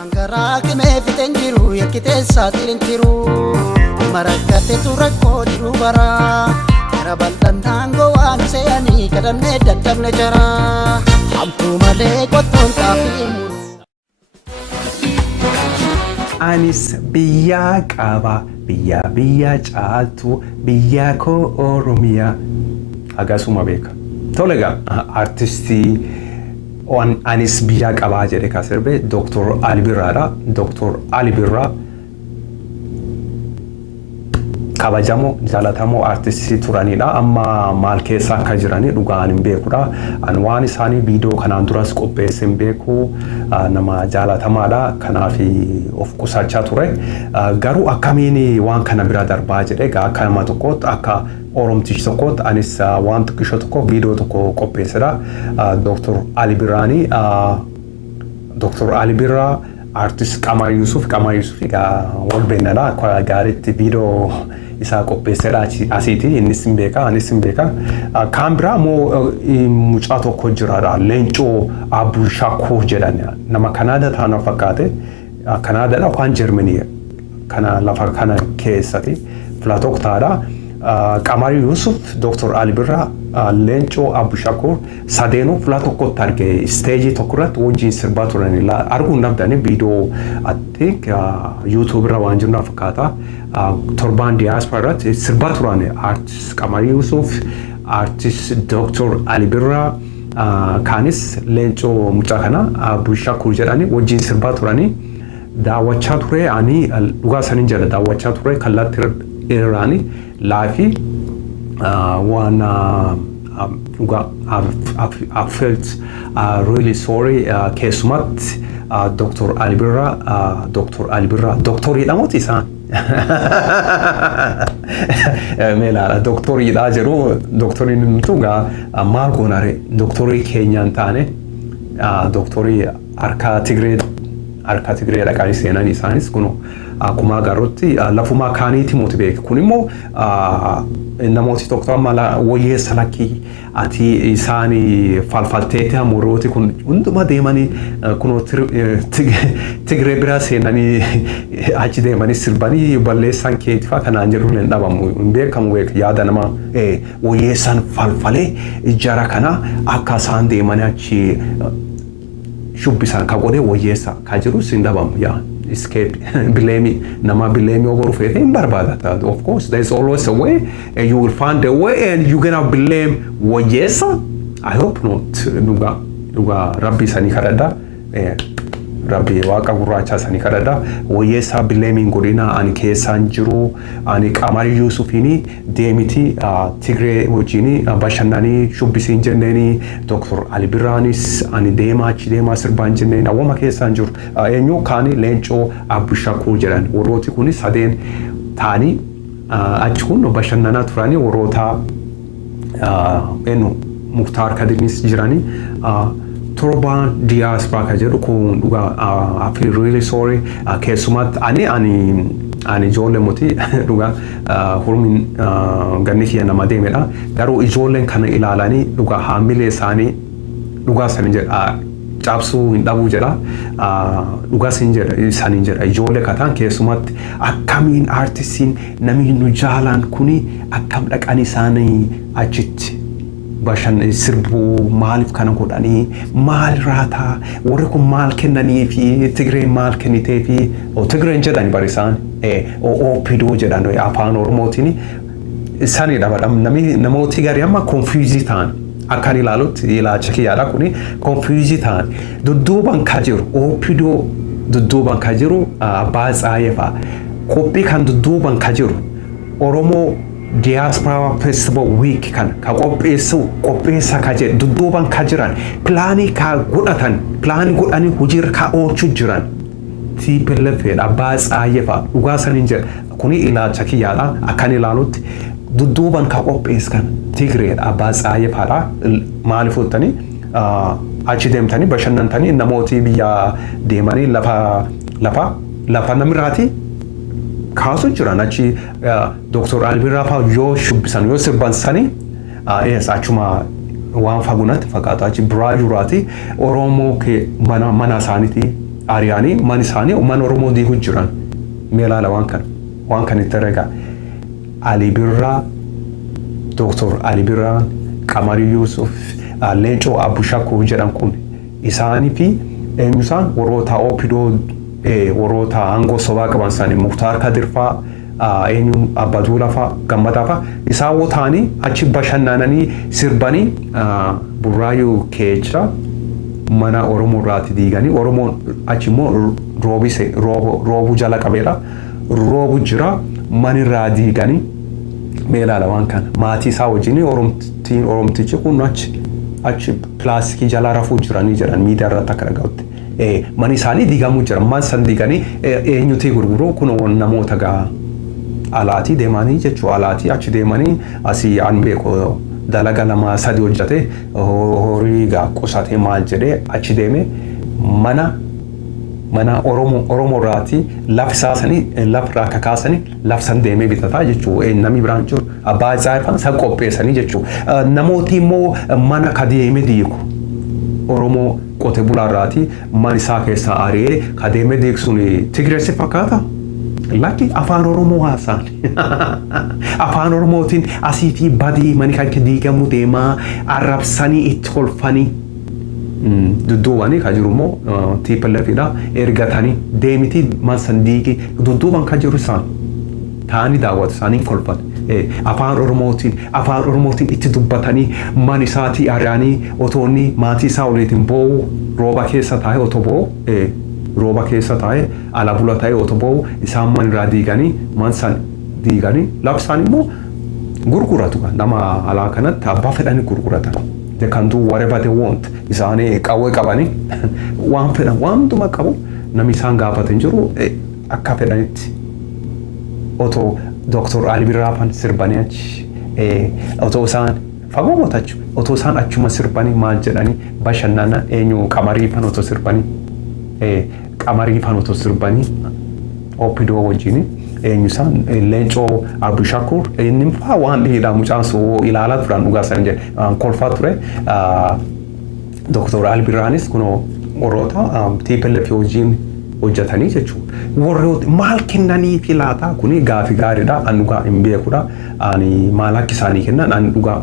Angara me fitenjiru yakite satilintiru marakate turakko dirubara karabaltan tango wan seani kadanne dadamne jara hamtu male qoton tafimu Anis biyya qaba biyya caaltu biyya ko Oromiyaa agasuma beeka tolega artisti on anis biyya qaba jedhe kasirbe Dr. Ali Birra Dr. Ali Birra kabajamo jalatamo artisti turanidha amma maal keessa akka jirani dhugaan hin beekudha an waan isaanii viidiyoo kanaan duras qopheessin beeku nama jalatamaadha kanaaf of qusachaa ture garuu akkamiin waan kana bira darbaa jedhe akka nama tokkotti akka oromtichi tokkotti anis waan xiqqisho tokko viidiyoo tokko qopheessedha Dr. Ali Birraani Dr. Ali Birra artist Qamar Yusuf wal beennadha akka gaariitti viidiyoo isa qopheessedha asiiti innis hin beeka anis hin beeka kan biraa moo mucaa tokko jiraadha Leencoo Abuu Shakkoo jedhan nama Kanaada taana fakkaate Kanaadaadha waan Jarmanii kana lafa kana keessatti filatoktaadha Qamar Yusuf Dr. Ali Birra Leencoo Abuu Shakkoo sadeenu filatokkotti arge stage tokkorratti wajjin sirbaa turanidha arguun dhabdanii viidiyoo atti YouTube irra waan jiru fakkaata torban diaspora sirbaa turan artist Qamar Yusuf artist Dr. Ali Birra kanis Leencoo mucaa kana Abuu Shakkoo jedhani wajjin sirbaa turani daawwachaa ture ani dhugaa sanin jedha daawwachaa ture kallattii irraani laafi one I felt really sorry kesumat Dr. Ali Birra Dr. Idamot isaan Melara Dr. Ida jiru Dr. Nutuga maal goonare Dr. Keenyaan taane Dr. Harka Tigree dhaqanii seenan isaanis kuno akkuma agarrutti lafuma kaaniiti mootii beeku kun immoo namooti tokko mala wayyeessa lakkii ati isaanii falfalteeti hamurooti kun hunduma deemanii kuno Tigree biraa seenanii achi deemanii sirbanii balleessan keetifa kanaan jedhu hin dhabamu hin beekamu yaada nama wayyeessan falfalee jara kana akka isaan deemanii achi shubbisan ka godhe wayyeessa ka jiru sin dhabamu yaa escape blame over faith in barbada of course there's always a way and you will find a way and you're gonna blame wayesa I hope not nuga rabbi sani kadada rabbi waqa gurracha sani kadada wayesa blaming godina ani kesan jiru ani Qamar Yusufini demiti Tigree wajini bashanani shubbisin jenneni Dr. Ali Birraanis ani deema sirban jenneni awama kesan jiru enyo kani Leencoo Abuu Shakkoo jedhan warrooti kuni sadeen taani achi kun bashannana turani warroota enu Muktaar Kadiris jirani Torban diaspora ka jedhu kun dhuga I feel really sorry kesumat ani ijoollee moti dhuga hurmin ganni kiyya nama deemedha garuu ijoolleen kana ilaalanii dhuga haamilee isaanii dhuga sanin jedha cabsuu hin dhabuu jedha dhuga sanin jedha ijoollee kataan keessumatti akkamiin artistiin namni nu jaalan kuni akkam dhaqanii isaanii achitti bashan sirbu maalif kana godhanii maal raata warri kun maal kennanii fi Tigree maal kennitee fi Tigreen jedhani barisaan OPDO jedhan afaan Oromootiin isaan dhabadham namooti garii amma confuse ta'an akkan ilaalutti ilaacha kiyyaadha kuni confuse ta'an dudduuban ka jiru OPDO dudduuban ka jiru Abbaa Tsaayefa qophii kan dudduuban ka jiru Oromoo Diaspora Festival Week kan ka qopheessa ka jedhu dudduuban ka jiran pilaanii ka godhanii hojiirra ka oolchuu jiran TPLF Abbaa Tsaayefa dhugaa sanin jedha kuni ilaalcha kiyyaadha akkan ilaalutti dudduuban ka qopheessan Tigree Abbaa Tsaayefaadha maaliif ooltanii achi deemtanii bashannantanii namooti biyya deemanii lafa namirraati kaasu jiran achi Dr. Ali Birra fa yoo shubbisan yoo sirban sani achuma waan fagunatti fakkaatu achi biraa jiraati Oromoo ke mana isaaniiti ariyaanii man isaanii man Oromoo diiguu jiran meelaala waan kan itti erga Ali Birraa Dr. Ali Birraa Qamarii Yusuf Leencoo Abushakkuu jedhan kun isaanii fi eenyusaan warroota Opidoo warroota aangoo sobaa qaban isaanii Muktaar Kadir fa'aa eenyu Abbaduu Lafaa Gammadaa fa'aa isaan wataanii achi bashannananii sirbanii Burraayyuu keessa mana Oromoo irraati diiganii Oromoon achi immoo roobuu jala qabeera roobu jira manirraa diiganii meelaala waan kana maatii isaa wajjin Oromtichi kun achi pilaastikii jala rafuu jiranii jedhan miidiyaa irratti akka dhaga'utti. Mani isaanii diigamuu jira man san diiganii eenyuti gurguruu kun namoota gaa alaatii deemanii jechuudha alaatii achi deemanii asii an beeku dalaga lama sadi hojjate horii gaa qusatee maal jedhee achi deeme mana Oromoo irraati lafsaasanii lafraa kakaasanii lafsan deemee bitataa jechuudha namni biraan jiru abbaa isaa san qopheessanii jechuudha namooti immoo mana ka deemee diigu Oromoo qote bulaa irraati man isaa keessaa ari'ee ka deemee diigsuun Tigreessi fakkaata. Lakki afaan Oromoo haasaan afaan Oromootiin asii fi badii mani kan diigamu deemaa arrabsanii itti kolfanii dudduubanii kan jiru immoo TPLFidha ergatanii deemiti man san diigi dudduuban kan jiru isaan ta'anii daawwatu isaanii kolfan afaan Oromootiin itti dubbatanii man isaatii ari'anii otoonni maatii isaa waliin boo'u rooba keessa taa'ee otoo boo'u rooba keessa taa'ee ala bula taa'ee otoo boo'u isaan man irraa diiganii man san diiganii labsaan immoo gurguratu nama alaa kanatti abbaa fedhanii gurguratan. They can do whatever they want. Isaanii qawwee qabanii waan fedhan waantuma qabu namni isaan gaafatan jiru akka fedhanitti otoo Dr. Ali Birraa fan sirbanii achi otoo isaan fagoo motachu otoo isaan achuma sirbanii maal jedhanii bashannana eenyu Qamarii fan otoo sirbanii Qamarii fan otoo sirbanii Opidoo wajjin eenyu isaan Leencoo Abushakkuu inni fa'aa waan dhiidhaa mucaan soo ilaalaa turan dhugaa san jedhe kolfaa ture Dr. Ali Birraanis kunoo warroota TPLF wajjin hojjetanii jechuudha. Warroota maal kennaniifi laataa kuni gaafii gaariidha an dhugaa hin beekudha ani maal akka isaanii kennan an dhugaa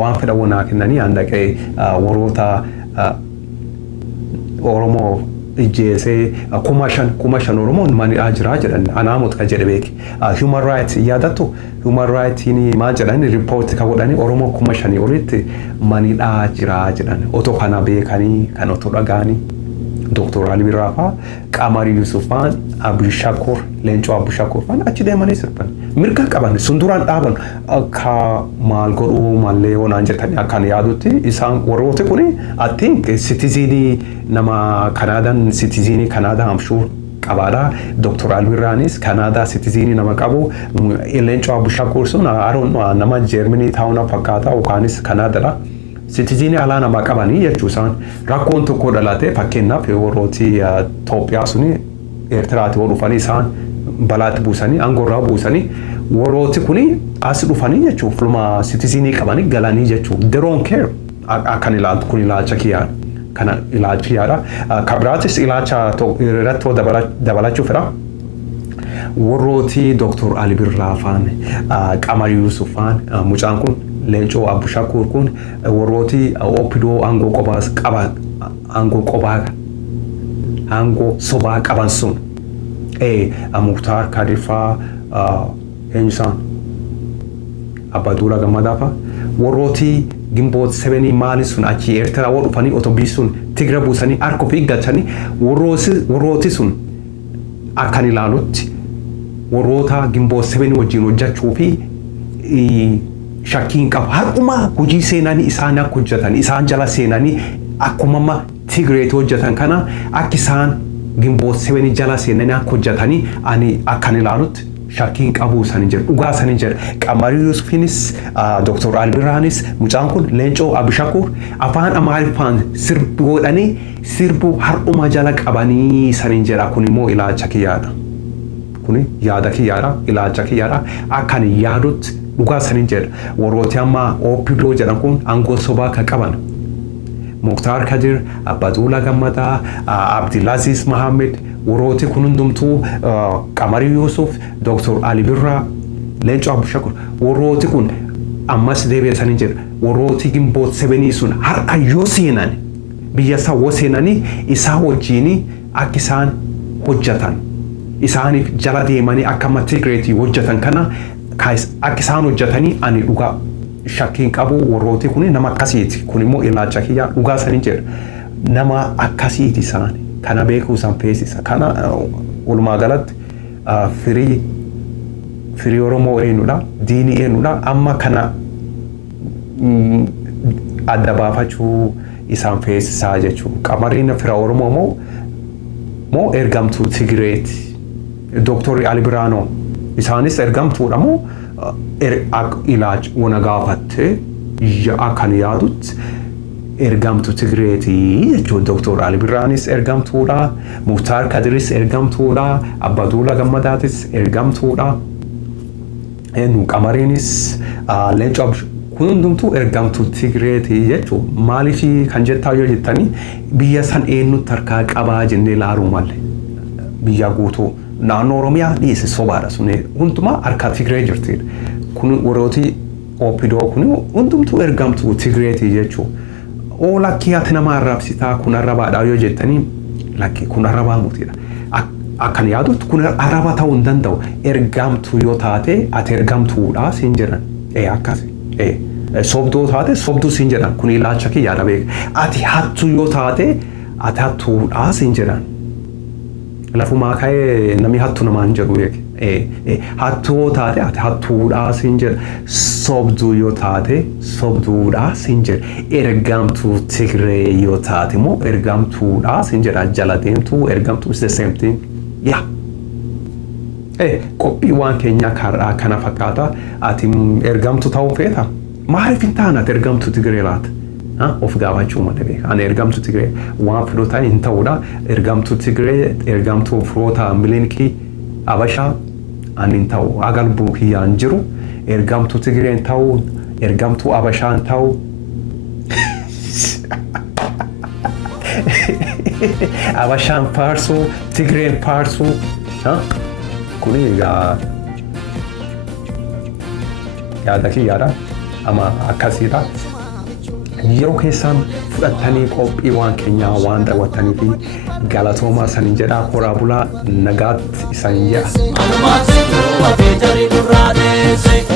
waan fedha wanaa kennanii an dhaqee warroota Oromoo ijjeesee kuma shan Oromoon manidhaa jiraa jedhan anaamot ka jedhe beeki human rights yaadattu human rights maal jedhan report ka godhanii Oromoo kuma shanii olitti manidhaa jiraa jedhan otoo kana beekanii kan otoo dhagaanii Dr. Ali Birraa fa'aa Qamarii Yusuf fa'aan Abushakkuu Leencoo Abushakkuu fa'aan achi deemanii sirban mirga qaban sun duraan dhaaban akka maal godhuu mallee wanaan jettanii akkaan yaadutti isaan warrooti kuni I think citizenii nama Kanaadaan citizenii Kanaadaa amshuu qabaadha Dr. Ali Birraanis Kanaadaa citizenii nama qabu Leencoo Abushakkuu sun nama Jeermanii taa'uuna fakkaata yookaanis Kanaadaadha. Citizenii alaa namaa qabanii jechuu isaan rakkoon tokko dhalatee fakkeenyaaf warrooti Itoophiyaa suni Eertiraatti dhufanii isaan balaatti buusanii aangoorraa buusanii warrooti kuni as dhufanii jechuu fuluma citizenii qabanii galanii jechuu they don't care akkan ilaaltu kun ilaalcha kiyyaadha kana ilaalcha kiyyaadha kabiraatis ilaalcha irratti dabalachuu fedha warrooti Dr. Ali Birraa faan Qamarii Yusuf faan mucaan kun Leencoo Abushakkuu kun warrooti Opidoo aangoo sobaa qaban sun Muktaar Kadir fa'aa eenyu isaan Abbaduu Gammadaa fa'aa warrooti Gimboot 7 maali sun achi Eertiraa wal dhufanii otobbii sun Tigra buusanii harka ofii galchanii warrooti sun akkan ilaalutti warroota Gimboot 7 wajjin hojjechuu fi shakkiin qaba har'uma hojii seenanii isaan akka hojjetan isaan jala seenanii akkuma Tigreetti hojjetan kana akka isaan Gimboot 7 jala seenanii akka hojjetanii ani akkan ilaalutti shakkiin qabu isaanii jedhu dhugaa isaanii jedhu Qamarii Yusufinis Dr. Ali Birraanis mucaan kun Leencoo Abushakkuu afaan Amaariffaan sirbu godhanii sirbu har'uma jala qabanii isaanii jedha kun immoo ilaalcha kiyyaadha kuni yaada kiyyaadha ilaalcha kiyyaadha akkan yaadutti dhugaa isaanii jedha warrooti amma Opidoo jedhan kun aangoo sobaa kan qaban Mukhtar Kadir, Abdullah Gammada, Abdulaziz Mohammed, warrooti kun hundumtuu Qamari Yusuf, Dr. Ali Birra, Leencoo Abushakur, warrooti kun ammas deebi'anii jira. Warrooti Gimboot 7 sun har'a yoo seenan biyya isaa yoo seenanii isaa wajjin akka isaan hojjetan isaaniif jala deemanii akka Tigreetii hojjetan kana akka isaan hojjetanii ani dhugaa shakkiin qabu warrooti kun nama akkasiiti. Kun immoo ilaalcha kiyyaa dhugaa sanii jira. Nama akkasiiti isaan kana beekuu isaan feesisa. Kana walumaa galatti firii Oromoo eenyudha, diinii eenyudha, amma kana adda baafachuu isaan feesisaa jechuudha. Qamariin fira Oromoo moo ergamtuu Tigreeti. Dr. Ali Birraanoo isaanis ergamtuudha moo ilaalcha wana gaafatte akkan yaadutti ergamtuu Tigreetii jechuudha. Dr. Ali Birraanis ergamtuudha, Mukhtar Kadiris ergamtuudha, Abdullah Gammadaatis ergamtuudha. Qamariinis Leencoo kun hundumtuu ergamtuu Tigreetii jechuudha. Maaliif kan jettaa yoo jettanii biyya san eenyutti harkaa qabaa jennee ilaaluu malle. Biyya guutuu naannoo Oromiyaa dhiise sobaadha sun hundumaa harka Tigree jirtidha. Kun warrooti Opidoo kun hundumtuu ergamtuu Tigreetii jechuudha. Oo lakkii ati nama arrabsitaa kun arrabaadha yoo jettanii lakkii kun arrabaa mutidha. Akkan yaadutti kun arraba ta'uu hin danda'u. Ergamtuu yoo taate ati ergamtuudha siin jedhan. Akkasi. Sobduu taate sobduu siin jedhan. Kun ilaalcha kiyyaadha beeka. Ati hattuu yoo taate ati hattuudha siin jedhan. Lafumaa ka'ee namni hattuu namaan jedhu beeka. Hattuu yoo taate ati hattuudha siin jedha. Sobduu yoo taate sobduudha siin jedha. Ergamtuu Tigree yoo taate immoo ergamtuudha siin jedha. Jala deemtuu ergamtuu is the same thing. Yeah. Qophii waan keenyaa karaa kana fakkaata. Ati ergamtuu ta'uu feeta. Maaliif hin taane ati ergamtuu Tigree laata? Of gaafachuu malee beeka. Ani ergamtuu Tigree waan filoota hin ta'uudha. Ergamtuu Tigree, ergamtuu filoota miliinikii Abashaa ani hin ta'u. Agalbuu kiyyaan jiru. Ergamtuu Tigree hin ta'u. Ergamtuu Abashaa hin ta'u. Abashaan faarsuu, Tigreen faarsuu. Kuni egaa yaada kiyyaadha. Ama akkasiidha. Yeroo keessan fudhattanii qophii waan keenyaa waan daawwattanii fi galatoomaa isaanii jedha. Horaa bulaa nagaatti isaanii jedha.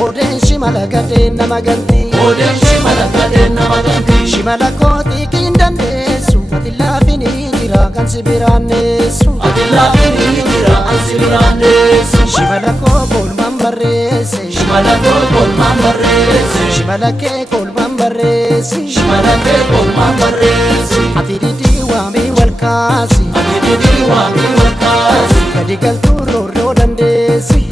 Odeen shimala gadeen nama ganti. Odeen shimala gadeen nama ganti. Shimala kootii kiin dandeessu. Ati laafinii jira kan si biraanneessu. Ati laafinii jira kan si biraanneessu. Shimala koo kolmaan barreesse. Shimala koo kolmaan barreesse. Shimala kee kolmaan barreesse. Shimala kee kolmaan barreesse. Ati didii waamii wal kaasi. Ati didii waamii wal kaasi. Gadi galtuu roorroo dandeessi.